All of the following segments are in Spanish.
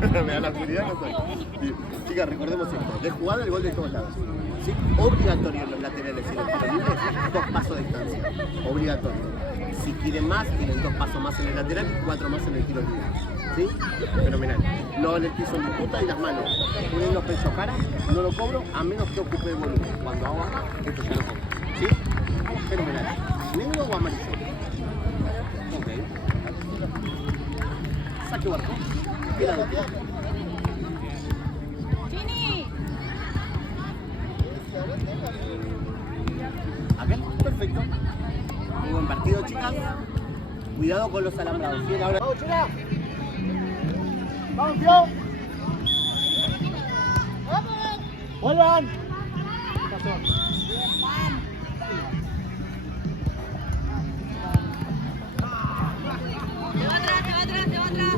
Me da la seguridad, no soy. Sí. Chicas, recordemos esto, de jugada el gol de todos lados. ¿Sí? Obligatorio en los laterales y en los tiros libres, 2 pasos de distancia. Obligatorio. Si quieren más, tienen 2 pasos más en el lateral y 4 más en el tiro libre. ¿Sí? Fenomenal. No en el piso en disputa y las manos. Poniendo pecho cara, no lo cobro a menos que ocupe el volumen. Cuando hago acá, esto ya lo cobro. ¿Sí? Fenomenal. ¿Negro o amarillo? Ok. Saque barco. Queda ¡Chini! ¿Aquel? Perfecto. Muy buen partido, chicas. Cuidado con los alambrados. Bien, ahora. ¡Vamos, chicas! ¡Vamos, tío! ¡Vuelvan! Se va atrás, se va atrás, se va atrás.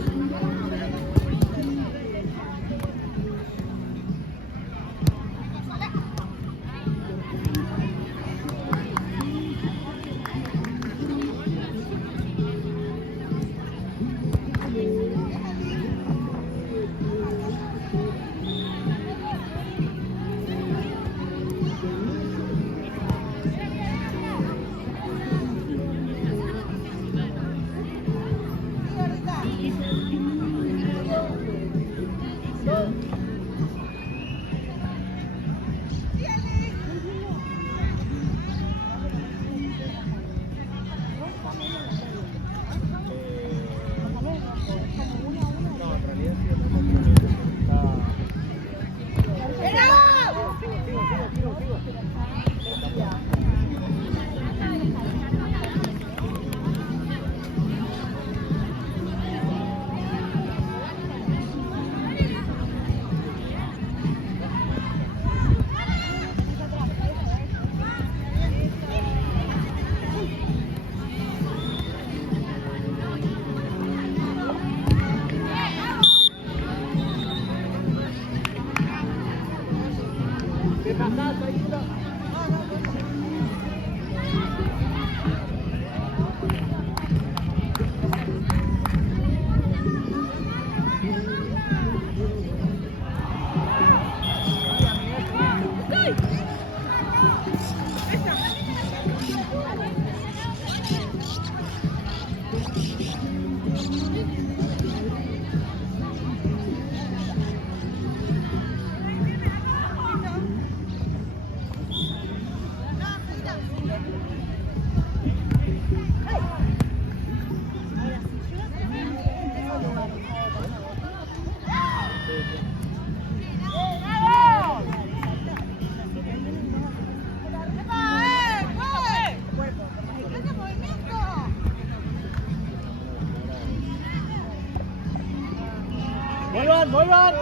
¡Vuelvan, vuelvan!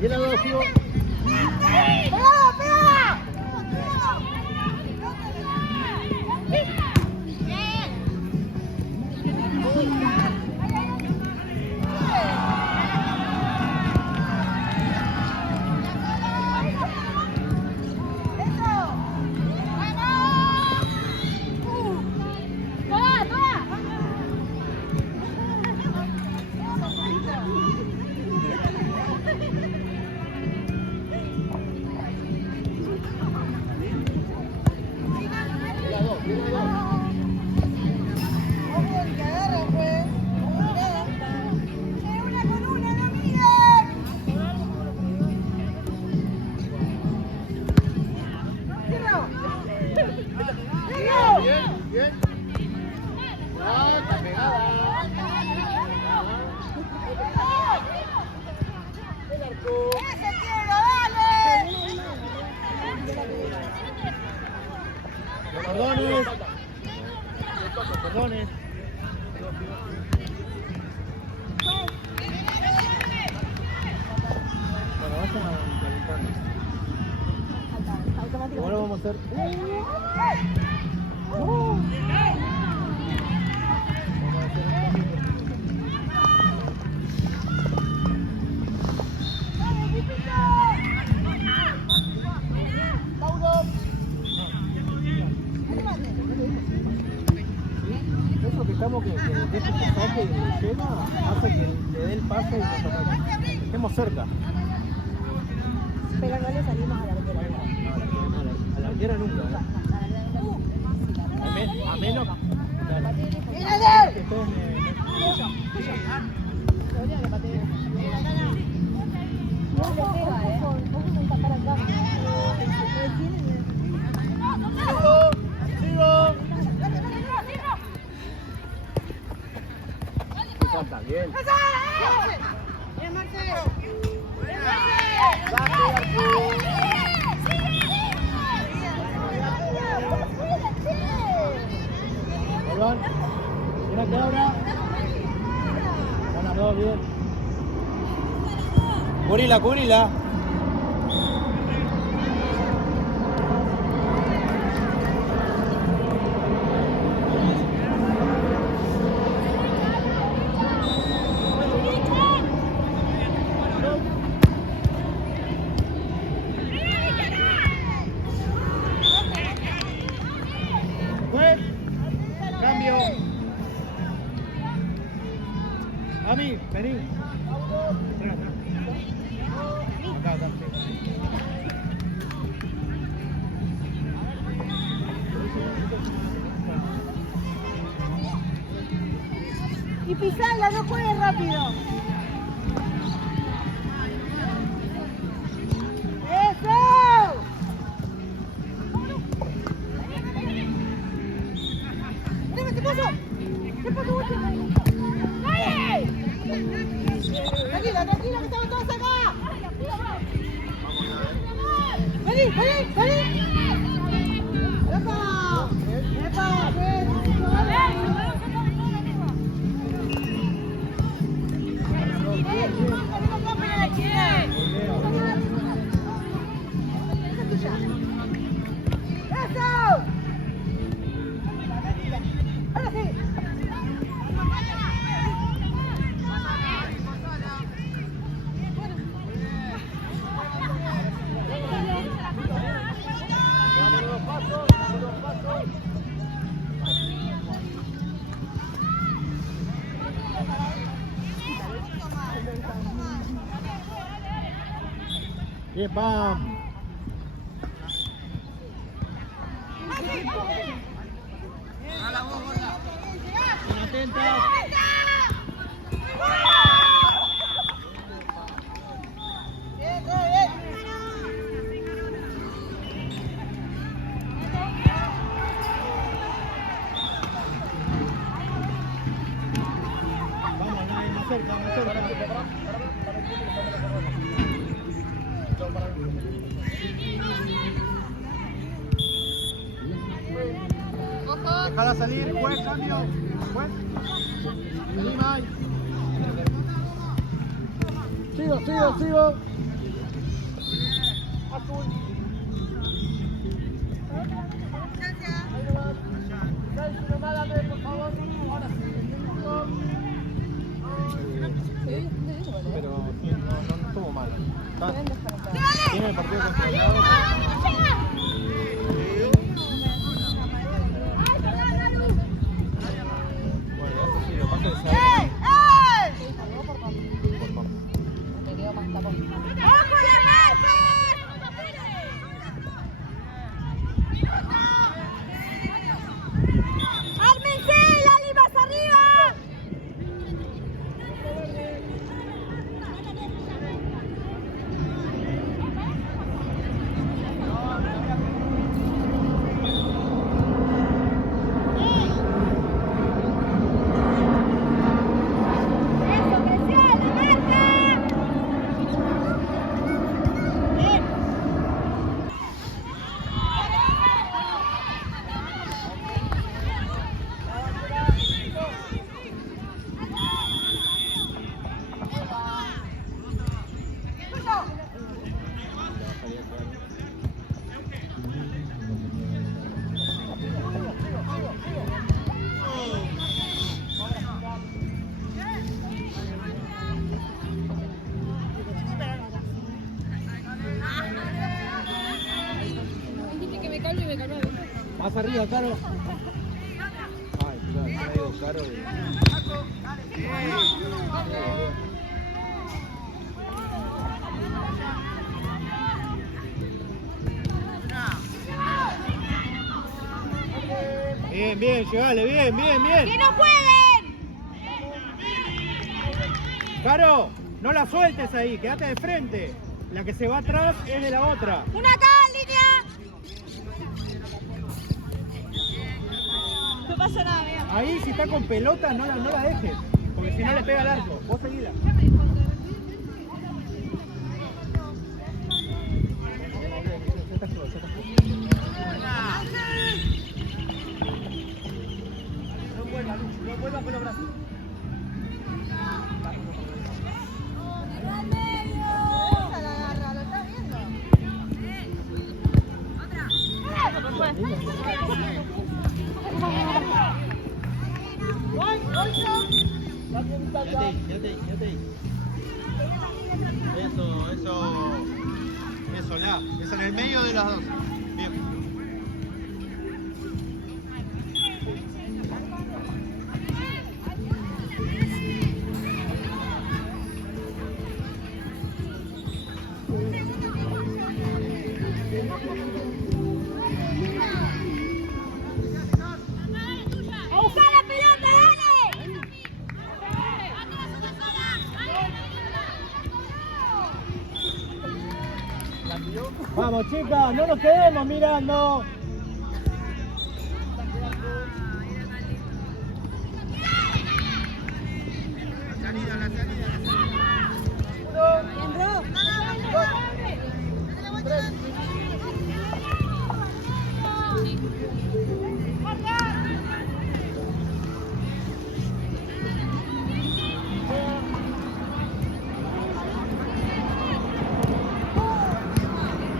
Bien, dos, sigo. Perdones. Perdones. Bueno, vayan calentando. Ahora vamos a hacer. Vamos a hacer llena hace que le dé el pase y nos toque. Estemos cerca. Pero no le salimos a la arquera. A la arquera nunca, ¿eh? A menos que Falta, bien. Bien, Marcelo. Volván. Una que ahora. Van las dos, bien. Cubrila, cubrila. Cambio. Ami, vení. Acá, acá. Y pisarla, no juegues rápido. ¡Eso! ¿Qué pasó? ¿Qué pasó? Tranquila, tranquila, que estamos todos acá. Vení, vení, vení. ¡Epa! ¡Epa! Bien, pam. Atenta. Vamos, Nay, más cerca, más cerca. Dejala salir, juez, cambio. Juez. Lima. Sigo, sigo, sigo. Azul. Por favor. Ahora sí. Pero no estuvo mal. Tiene el partido controlado. Bueno, eso sí, lo pasa de saber. Más arriba, Caro. Ay, claro, Caro de... Bien, bien, llegale, bien, bien, bien. ¡Que no jueguen! Caro, no la sueltes ahí, quédate de frente. La que se va atrás es de la otra. ¡Una acá, línea! No pasa nada, mira. Ahí si está con pelota no la dejes, porque si no le pega al arco. Vos seguila. No vuelva con los brazos. Eso, es en el medio de las dos. Bien. ¡A buscar la pelota, dale! Vamos chicas, no nos quedemos mirando.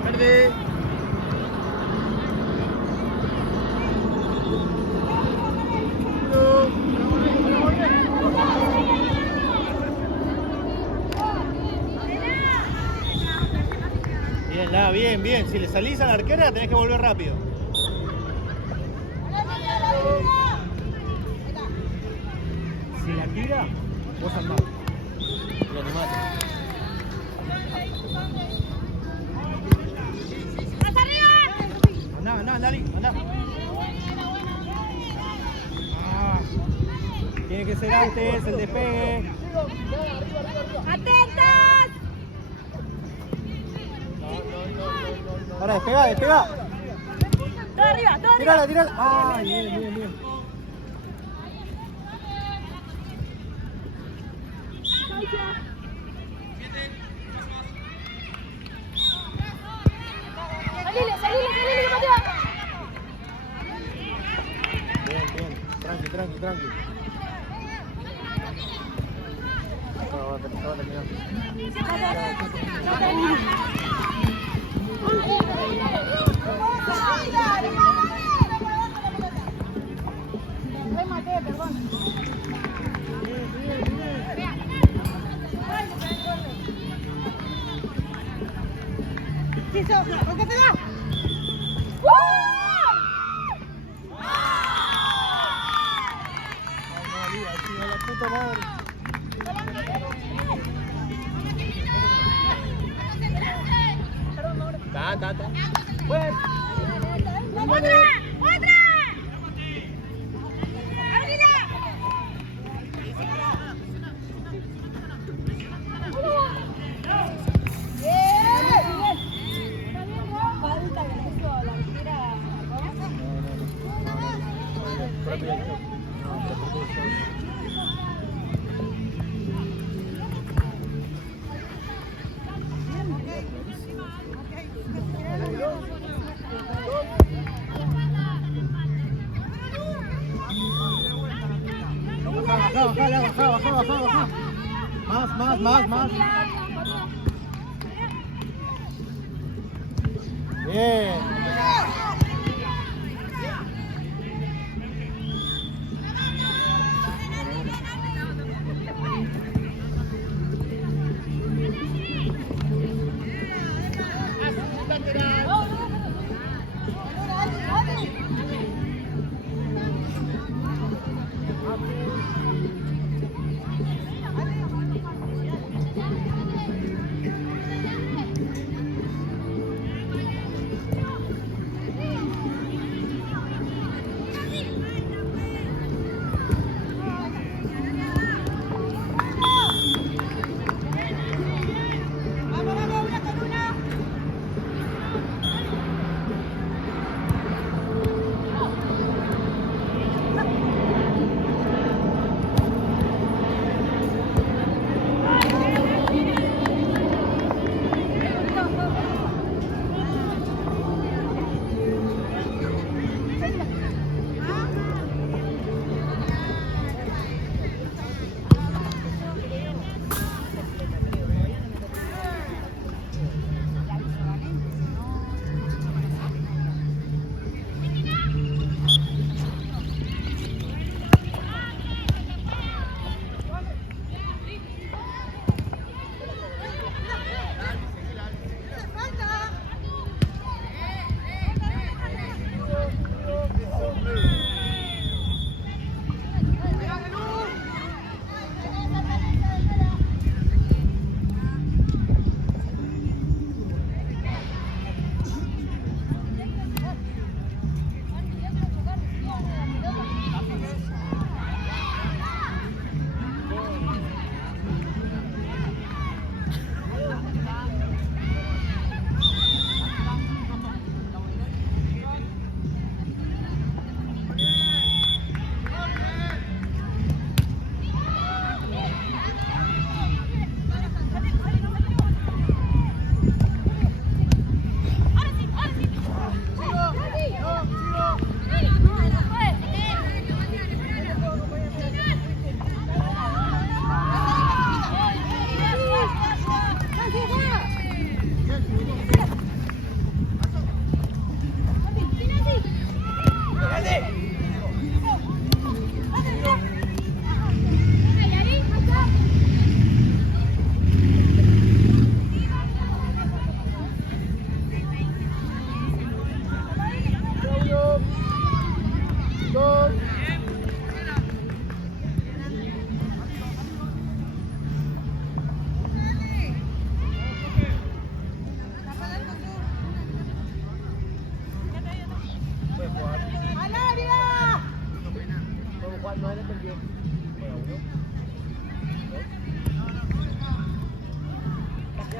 Verde. Bien, bien, bien. Si le salís a la arquera tenés que volver rápido. Si la tira, vos andás. Lo animate. ¡Hasta arriba! Andá, Lali, andá. Ah, tiene que ser antes el despegue. ¡Atentas! Ahora, despegá. ¡Todo arriba, todo arriba! Tirala. Ah, bien. ¡Salile, Matías! Bien. Tranqui. Acaba de terminar. Remate, perdón. ¿Por qué te da? La puta madre. Ta. Bueno. ¡Otra! Baja. Más. Bien.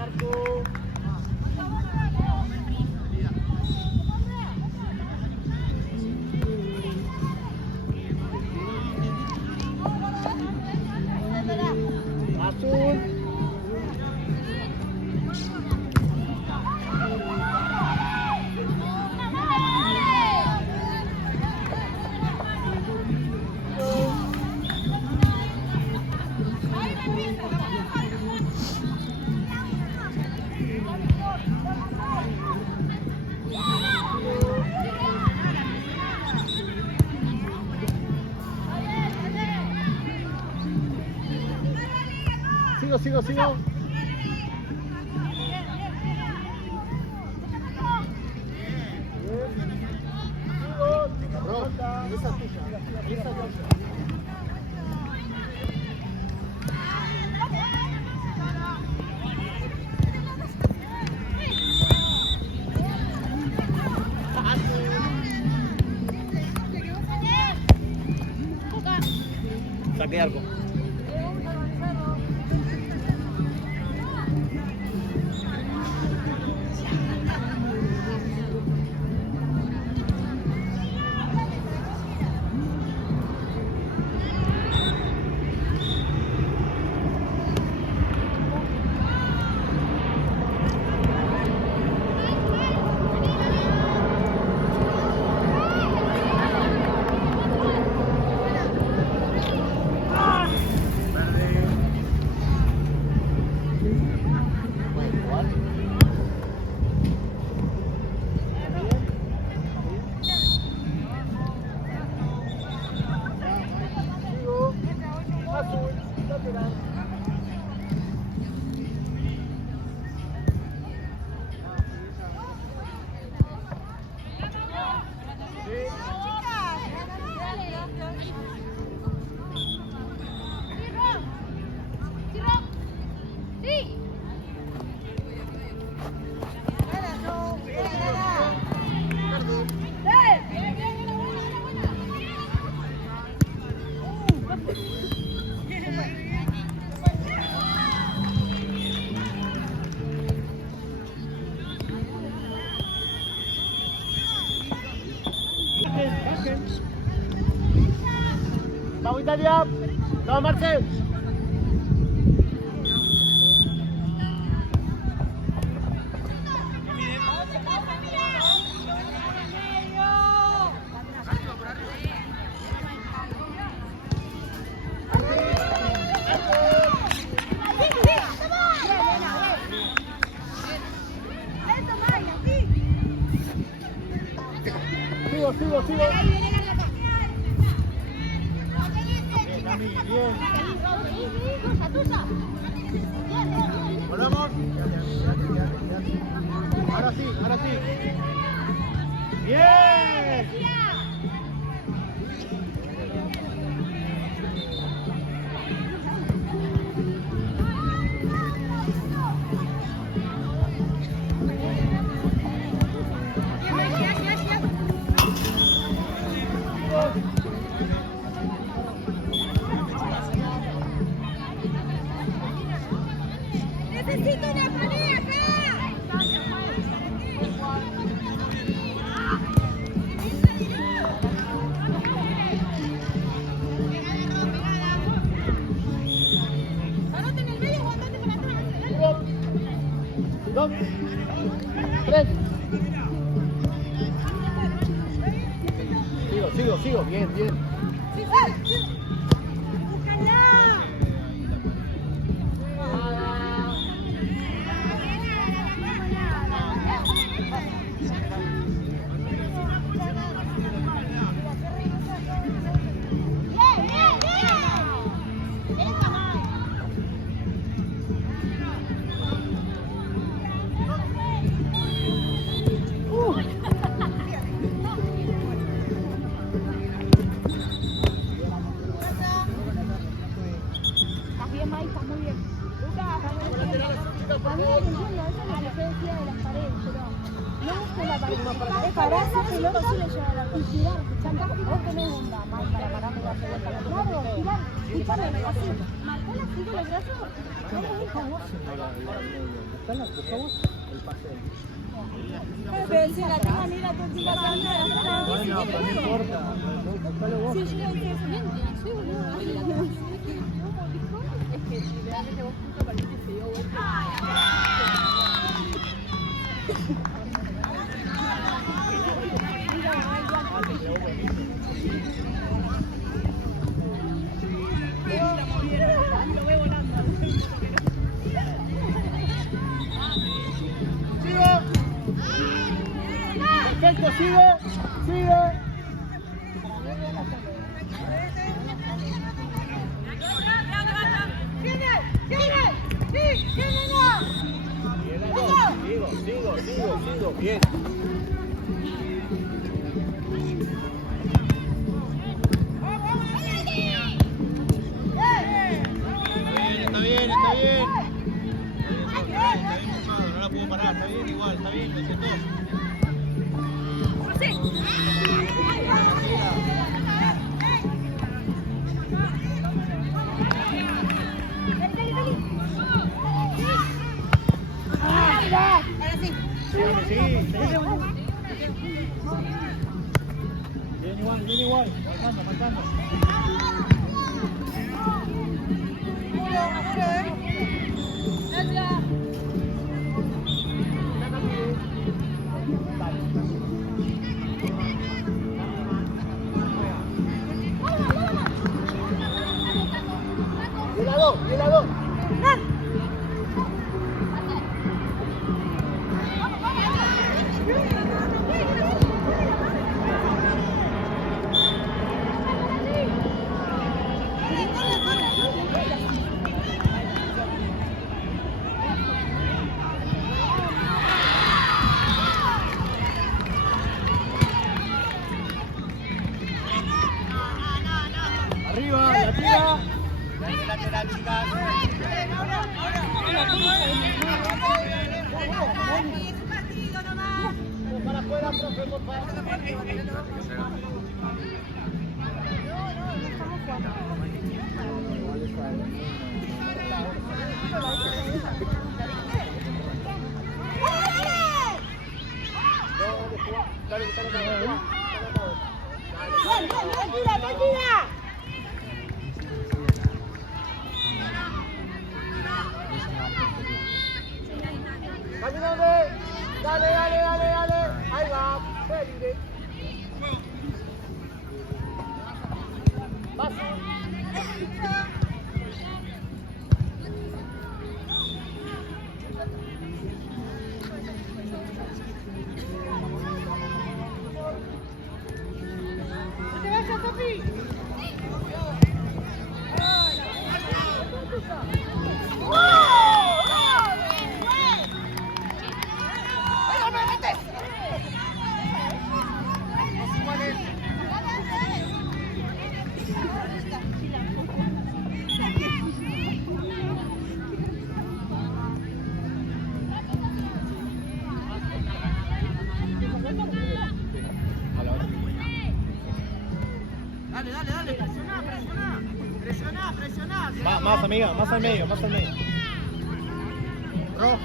Marco. Azul. Sigo. Saque arco. Vamos Italia, vamos Marcel. Sigo. Bien. Volvamos. Ahora sí. Bien. Necesito una pared acá. Anote en el medio o andate para atrás. 2, 3. Sigo. Bien. Sí. Búscala. Pararse pelota y girar. Chanta, vos tenés un mal para parar y darse vuelta. Claro, girar, así. Marcala así con los brazos. vos haciendo la medio. Buscá vos el pase. Pero si la tengo, mira, tú tira Bueno, pero no importa. Buscalo vos. Sí, yo lo hice excelente. Sí, boludo. Es que literalmente vos justo para que se dio vuelta. Lo veo volando. ¡Sigo! Perfecto, sigue. Sigue. Sigo. Bien. Está bien. Está bien, Machado, no la puedo parar, está bien igual, está bien, lo siento. Sí. Bien igual, faltando. Helado. Arriba, la tira. Lateral, chicas. Para afuera, profe, por favor. Tranquila. Caminame. Dale. Ahí va. Felipe. Paso. ¡No te vayas, Sofi! Dale. Presiona. Más amiga, más al medio. Rojo.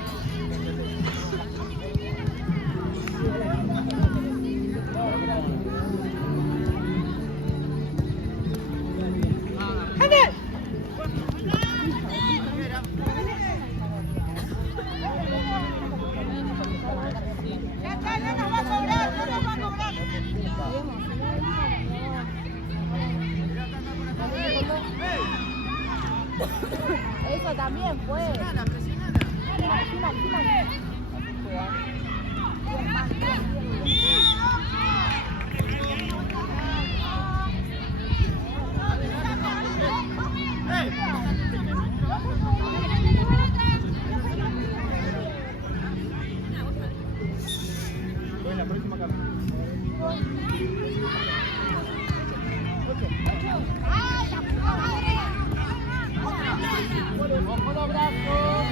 Eso también fue. Presionala. En la próxima cámara. ¡Ojo los brazos!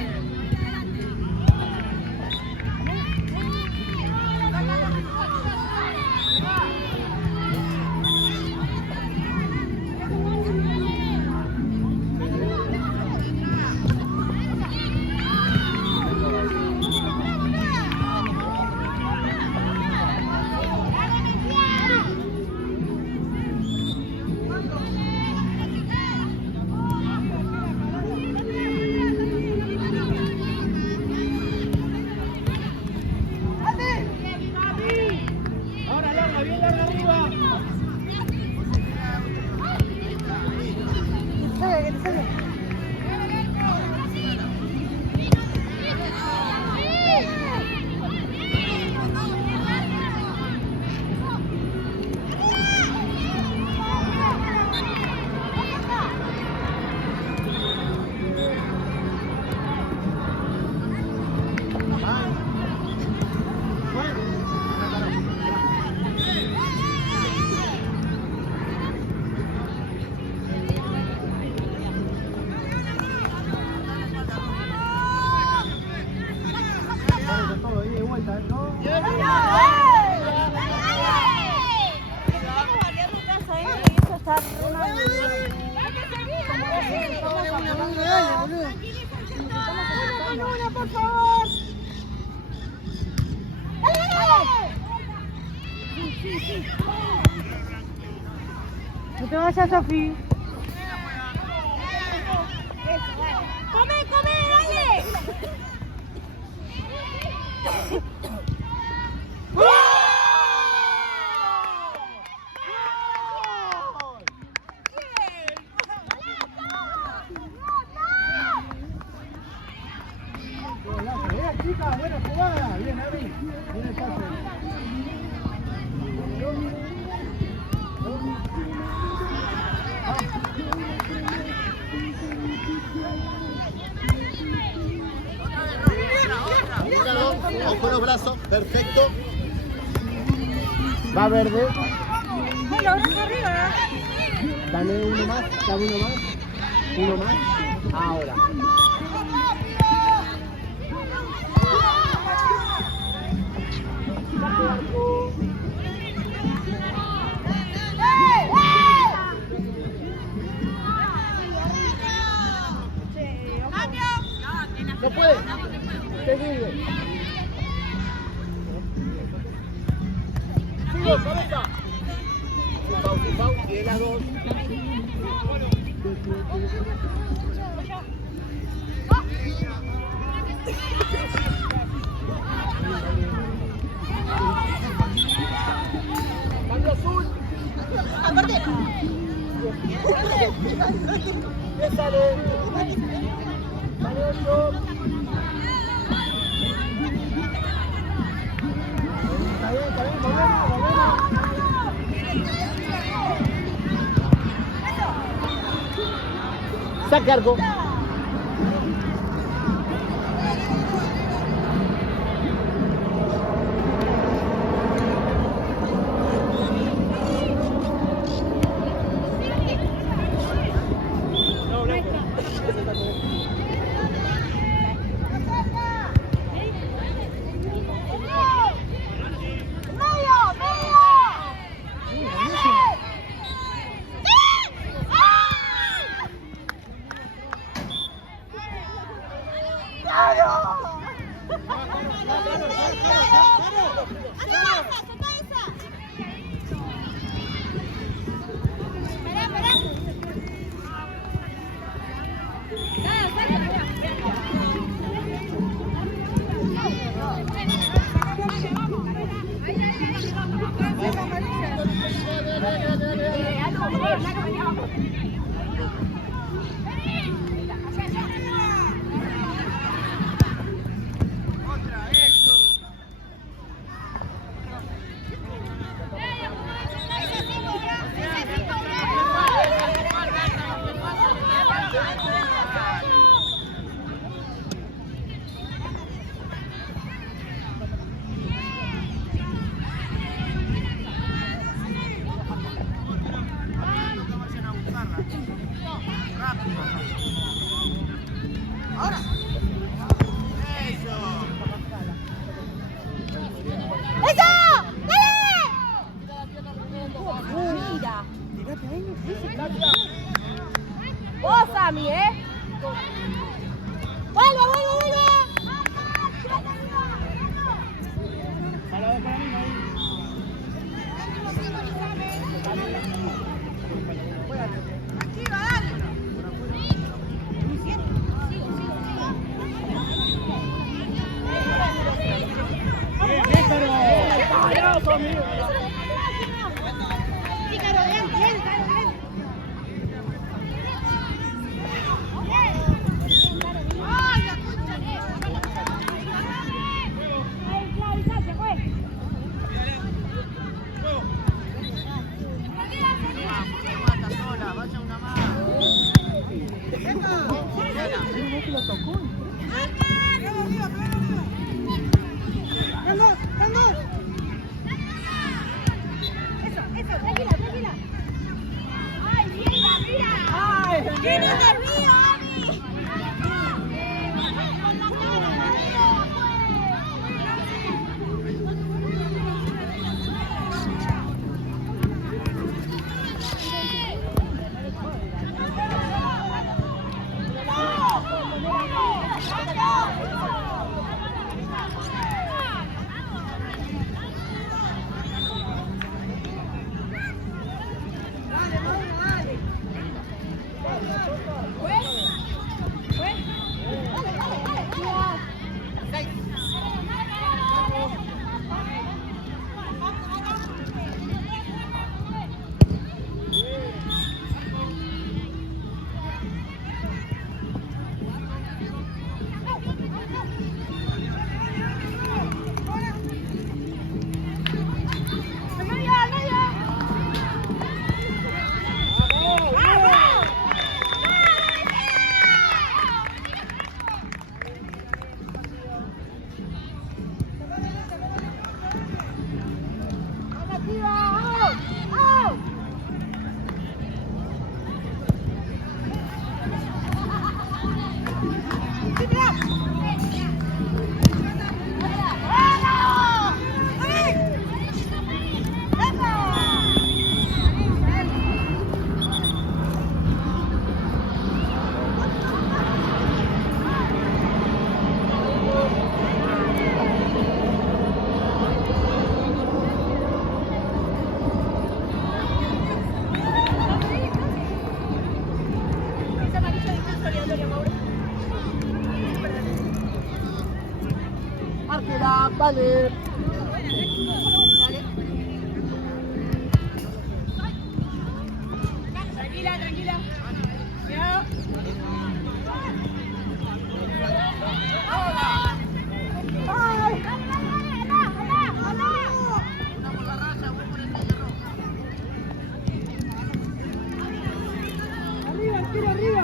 por favor. ¡Dale, dale! Sí. No te vayas, Sofi. ¡Come, dale! Chica, buena jugada. Bien, Ari. Bien el pase. Míralo, ojo los brazos, perfecto. Va verde. Bueno, brazo arriba. Dame uno más, dame uno más. Uno más. Ahora. No puede. Seguido. Sigo, cabeza. Pau, tiene las dos. Cambio azul. Aparte. ¿Qué sale? Sale 8. Está bien, volvemos. Saca arco. Vos, Sammy, ¡Vuelve! Vale. Tranquila, tranquila. Cuidado. Arriba, tira arriba.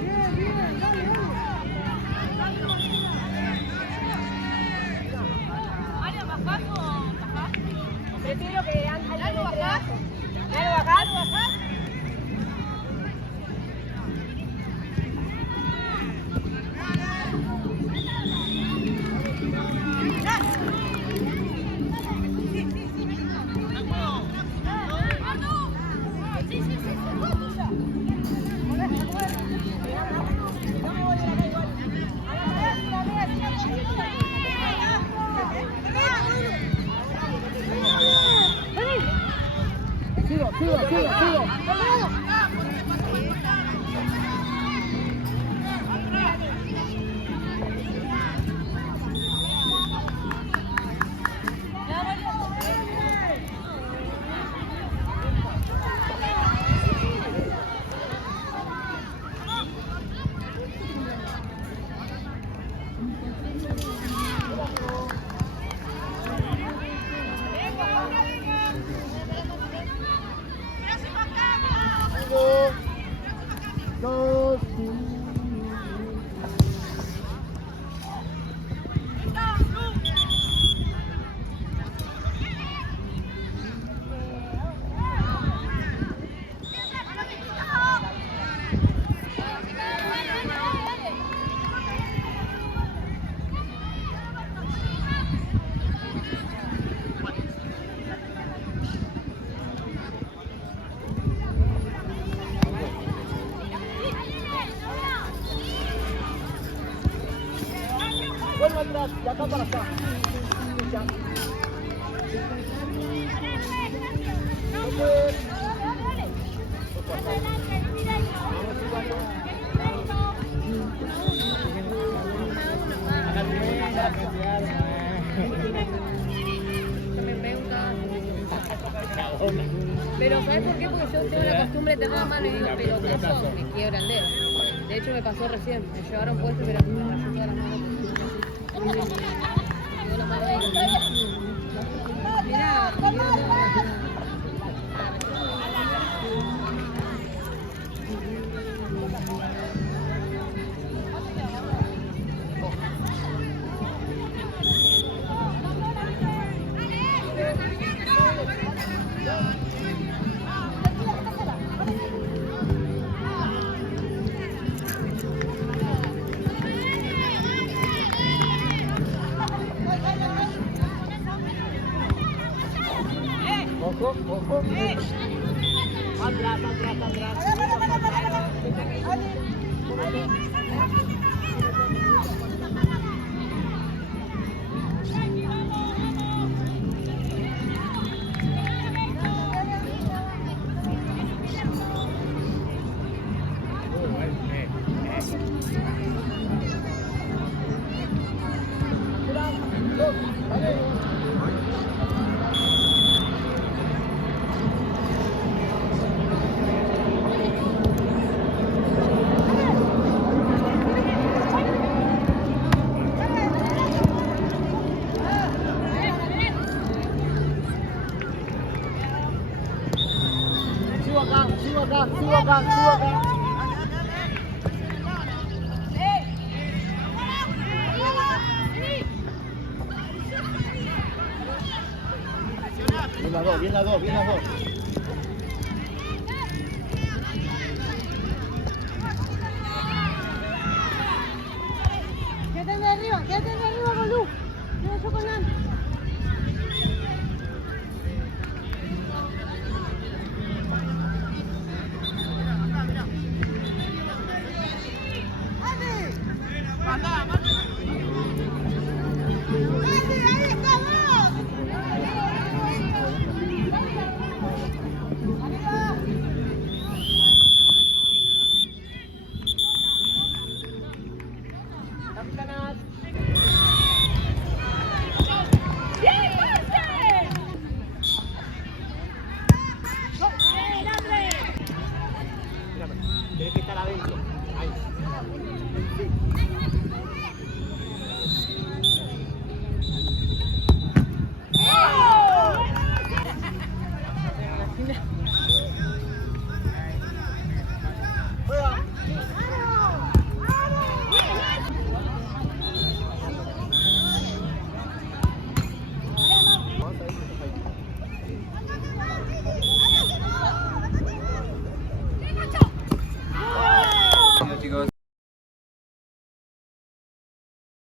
Bien, bien, dale, dale. Mario, ¿bajás o bajás? Prefiero que antes de ¿Algo crear. bajás? ¿Algo acá? ¿Algo bajás? Sigo, sigo, sigo, sigo. Dos. Vuelvo atrás, de acá para acá. Ya. Pero ¿sabes por qué? Porque yo tengo la costumbre de tener la mano y digo, pelotazo, me quiebra el dedo. De hecho me pasó recién, me llevaron puesto y me rayó toda la mano. Quedó la mano ahí. Mirá, Ojo, ojo. Atrás, atrás, atrás. Sigo acá, sigo acá, sigo acá, sigo acá. Bien las dos, bien las dos, bien las dos.